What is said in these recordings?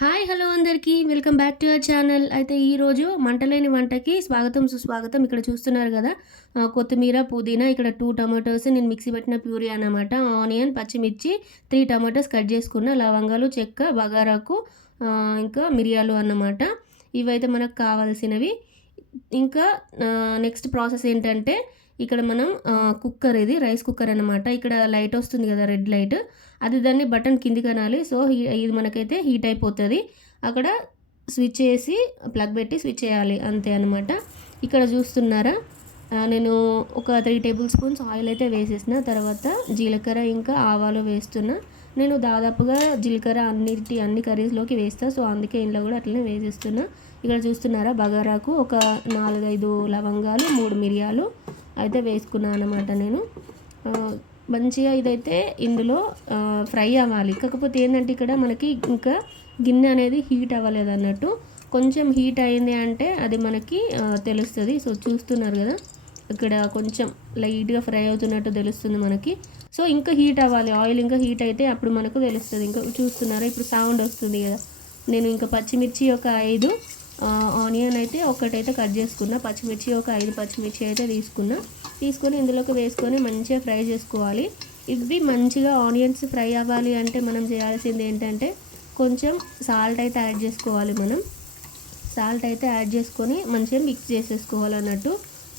Hi hello అందరికీ welcome back to our channel. అయితే ఈరోజు మంటలేని వంటకి స్వాగతం సుస్వాగతం. ఇక్కడ చూస్తున్నారు కదా, కొత్తిమీర పుదీనా, ఇక్కడ 2 టమాటోస్ నేను మిక్సీ పెట్టిన ప్యూరీ అన్నమాట, ఆనియన్ పచ్చిమిర్చి 3 టమాటోస్ కట్ చేసుకున్న, లవంగాలు చెక్క బగారాకు, ఇంకా మిరియాలు అన్నమాట. ఇవైతే మనకు కావాల్సినవి. ఇంకా నెక్స్ట్ ప్రాసెస్ ఏంటంటే, ఇక్కడ మనం కుక్కర్, ఇది రైస్ కుక్కర్ అన్నమాట. ఇక్కడ లైట్ వస్తుంది కదా, రెడ్ లైట్, అది దాన్ని బటన్ కిందికి అనాలి. సో ఇది మనకైతే హీట్ అయిపోతుంది. అక్కడ స్విచ్ చేసి ప్లగ్ పెట్టి స్విచ్ చేయాలి, అంతే అనమాట. ఇక్కడ చూస్తున్నారా, నేను ఒక 3 టేబుల్ స్పూన్స్ ఆయిల్ అయితే వేసేసిన. తర్వాత జీలకర్ర ఇంకా ఆవాలు వేస్తున్నా. నేను దాదాపుగా జీలకర్ర అన్ని కర్రీస్లోకి వేస్తాను, సో అందుకే ఇంట్లో కూడా అట్లనే వేసేస్తున్నా. ఇక్కడ చూస్తున్నారా, బగారాకు ఒక 4-5 లవంగాలు, 3 మిరియాలు అయితే వేసుకున్నాను అనమాట. నేను మంచిగా ఇదైతే ఇందులో ఫ్రై అవ్వాలి. కాకపోతే ఏంటంటే, ఇక్కడ మనకి ఇంకా గిన్నె అనేది హీట్ అవ్వలేదు అన్నట్టు. కొంచెం హీట్ అయింది అంటే అది మనకి తెలుస్తుంది. సో చూస్తున్నారు కదా, ఇక్కడ కొంచెం లైట్గా ఫ్రై అవుతున్నట్టు తెలుస్తుంది మనకి. సో ఇంకా హీట్ అవ్వాలి, ఆయిల్ ఇంకా హీట్ అయితే అప్పుడు మనకు తెలుస్తుంది. ఇంకా చూస్తున్నారా, ఇప్పుడు సౌండ్ వస్తుంది కదా. నేను ఇంకా పచ్చిమిర్చి ఒక 5, ఆనియన్ అయితే ఒకటైతే కట్ చేసుకున్నా, పచ్చిమిర్చి ఒక 5 పచ్చిమిర్చి అయితే తీసుకొని ఇందులోకి వేసుకొని మంచిగా ఫ్రై చేసుకోవాలి. ఇవి మంచిగా ఆనియన్స్ ఫ్రై అవ్వాలి అంటే మనం చేయాల్సింది ఏంటంటే, కొంచెం సాల్ట్ అయితే యాడ్ చేసుకోవాలి. సాల్ట్ అయితే యాడ్ చేసుకొని మంచిగా మిక్స్ చేసేసుకోవాలన్నట్టు.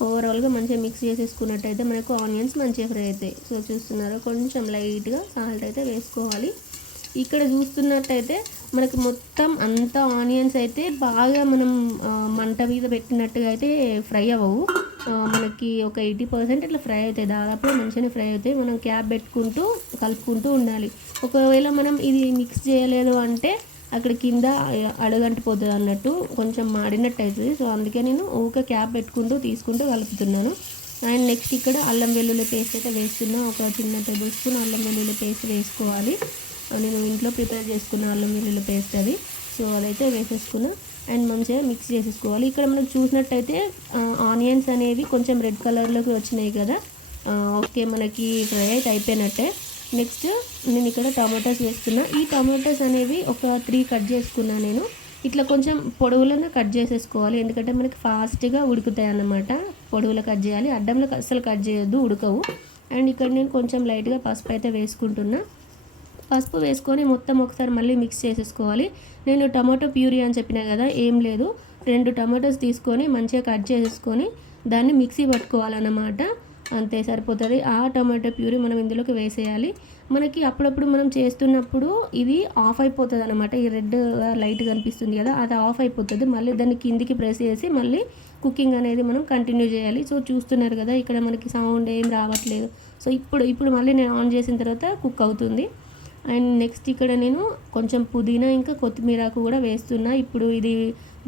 ఓవరాల్గా మంచిగా మిక్స్ చేసేసుకున్నట్టయితే మనకు ఆనియన్స్ మంచిగా ఫ్రై అవుతాయి. సో చూస్తున్నారు, కొంచెం లైట్గా సాల్ట్ అయితే వేసుకోవాలి. ఇక్కడ చూస్తున్నట్టయితే మనకి మొత్తం అంతా ఆనియన్స్ అయితే బాగా మనం మంట మీద పెట్టినట్టుగా అయితే ఫ్రై అవ్వవు. మనకి ఒక 80% ఇట్లా ఫ్రై అవుతాయి, దాదాపుగా మంచిగానే ఫ్రై అవుతాయి. మనం క్యాప్ పెట్టుకుంటూ కలుపుకుంటూ ఉండాలి. ఒకవేళ మనం ఇది మిక్స్ చేయలేదు అంటే అక్కడ కింద అడుగంటిపోతుంది అన్నట్టు, కొంచెం మాడినట్టు అవుతుంది. సో అందుకే నేను ఊరికే క్యాప్ పెట్టుకుంటూ తీసుకుంటూ కలుపుతున్నాను. అండ్ నెక్స్ట్ ఇక్కడ అల్లం వెల్లుల్లి పేస్ట్ అయితే వేస్తున్నా. ఒక చిన్న టేబుల్ స్పూన్ అల్లం వెల్లుల్లి పేస్ట్ వేసుకోవాలి. నేను ఇంట్లో ప్రిపేర్ చేసుకున్న అల్లం వెల్లుల్లి పేస్ట్ అది. సో అదైతే వేసేసుకున్నా అండ్ మంచిగా మిక్స్ చేసేసుకోవాలి. ఇక్కడ మనం చూసినట్టయితే ఆనియన్స్ అనేవి కొంచెం రెడ్ కలర్లోకి వచ్చినాయి కదా. ఓకే, మనకి ఫ్రై అయితే అయిపోయినట్టే. నెక్స్ట్ నేను ఇక్కడ టమాటోస్ వేస్తున్నా. ఈ టమాటోస్ అనేవి ఒక 3 కట్ చేసుకున్నా నేను. ఇట్లా కొంచెం పొడవులను కట్ చేసేసుకోవాలి, ఎందుకంటే మనకి ఫాస్ట్గా ఉడుకుతాయి అన్నమాట. పొడవులో కట్ చేయాలి, అడ్డంలో అస్సలు కట్ చేయొద్దు, ఉడకవు. అండ్ ఇక్కడ నేను కొంచెం లైట్గా పసుపు అయితే వేసుకుంటున్నా. పసుపు వేసుకొని మొత్తం ఒకసారి మళ్ళీ మిక్స్ చేసేసుకోవాలి. నేను టమాటో ప్యూరీ అని చెప్పినా కదా, ఏం లేదు, 2 టమాటోస్ తీసుకొని మంచిగా కట్ చేసేసుకొని దాన్ని మిక్సీ పట్టుకోవాలన్నమాట. అంతే సరిపోతుంది. ఆ టమాటో ప్యూరీ మనం ఇందులోకి వేసేయాలి. మనకి అప్పుడప్పుడు మనం చేస్తున్నప్పుడు ఇది ఆఫ్ అయిపోతుంది అనమాట. ఈ రెడ్ లైట్ కనిపిస్తుంది కదా, అది ఆఫ్ అయిపోతుంది. మళ్ళీ దాన్ని కిందికి ప్రెస్ చేసి మళ్ళీ కుకింగ్ అనేది మనం కంటిన్యూ చేయాలి. సో చూస్తున్నారు కదా, ఇక్కడ మనకి సౌండ్ ఏం రావట్లేదు. సో ఇప్పుడు మళ్ళీ నేను ఆన్ చేసిన తర్వాత కుక్ అవుతుంది. అండ్ నెక్స్ట్ ఇక్కడ నేను కొంచెం పుదీనా ఇంకా కొత్తిమీరకు కూడా వేస్తున్నా. ఇప్పుడు ఇది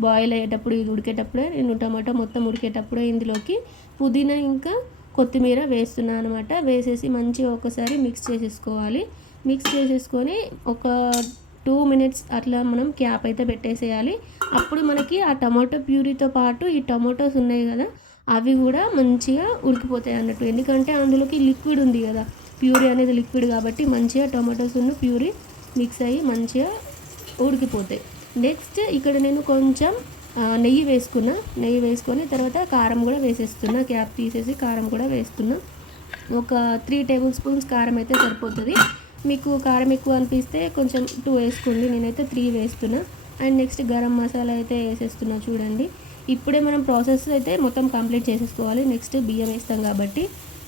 బాయిల్ అయ్యేటప్పుడు, ఇది ఉడికేటప్పుడే నేను టమాటో మొత్తం ఉడికేటప్పుడే ఇందులోకి పుదీనా ఇంకా కొత్తిమీర వేస్తున్నా అనమాట. వేసేసి మంచిగా ఒకసారి మిక్స్ చేసేసుకోవాలి. మిక్స్ చేసేసుకొని ఒక 2 మినిట్స్ అట్లా మనం క్యాప్ అయితే పెట్టేసేయాలి. అప్పుడు మనకి ఆ టమాటో ప్యూరీతో పాటు ఈ టమాటోస్ ఉన్నాయి కదా, అవి కూడా మంచిగా ఉడికిపోతాయి అన్నట్టు. ఎందుకంటే అందులోకి లిక్విడ్ ఉంది కదా, ప్యూరీ అనేది లిక్విడ్ కాబట్టి మంచిగా టమాటోస్ ఉన్న ప్యూరీ మిక్స్ అయ్యి మంచిగా ఉడికిపోతాయి. నెక్స్ట్ ఇక్కడ నేను కొంచెం నెయ్యి వేసుకొని తర్వాత కారం కూడా వేసేస్తున్నా. క్యాప్ తీసేసి కారం కూడా వేస్తున్నా. ఒక 3 టేబుల్ స్పూన్స్ కారం అయితే సరిపోతుంది. మీకు కారం ఎక్కువ అనిపిస్తే కొంచెం 2 వేసుకోండి, నేనైతే 3 వేస్తున్నా. అండ్ నెక్స్ట్ గరం మసాలా అయితే వేసేస్తున్నా. చూడండి, ఇప్పుడే మనం ప్రాసెస్ అయితే మొత్తం కంప్లీట్ చేసేసుకోవాలి. నెక్స్ట్ బియ్యం వేస్తాం కాబట్టి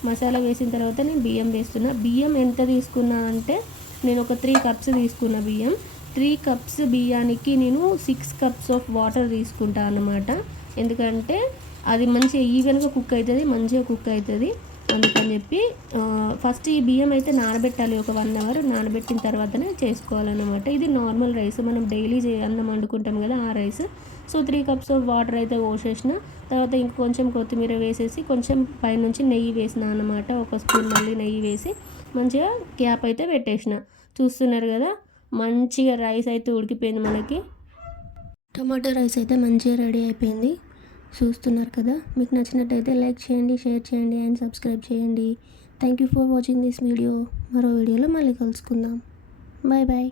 మసాలా వేసిన తర్వాత నేను బియ్యం వేస్తున్నా. బియ్యం ఎంత తీసుకున్నా అంటే, నేను ఒక 3 కప్స్ తీసుకున్న బియ్యం. 3 కప్స్ బియ్యానికి నేను 6 కప్స్ ఆఫ్ వాటర్ తీసుకుంటా అన్నమాట. ఎందుకంటే అది మంచిగా ఈవెన్గా కుక్ అవుతుంది, మంచిగా కుక్ అవుతుంది. అందుకని చెప్పి ఫస్ట్ ఈ బియ్యం అయితే నానబెట్టాలి. ఒక 1 అవర్ నానబెట్టిన తర్వాతనే చేసుకోవాలన్నమాట. ఇది నార్మల్ రైస్, మనం డైలీ అన్నం వండుకుంటాం కదా, ఆ rice. So 3 cups of water అయితే పోసేసిన. తర్వాత ఇంకొంచెం కొత్తిమీర వేసేసి కొంచెం పైనుంచి నెయ్యి వేసిన అన్నమాట. ఒక స్పూన్ మళ్ళీ నెయ్యి వేసి మంచిగా క్యాప్ అయితే పెట్టేసిన. చూస్తున్నారు కదా, మంచిగా రైస్ అయితే ఉడికిపోయింది. మనకి టమాటో రైస్ అయితే మంచిగా రెడీ అయిపోయింది. చూస్తున్నారు కదా, మీకు నచ్చినట్టయితే లైక్ చేయండి, షేర్ చేయండి అండ్ సబ్స్క్రైబ్ చేయండి. Thank you for watching this video. మరో వీడియోలో మళ్ళీ కలుసుకుందాం. Bye bye.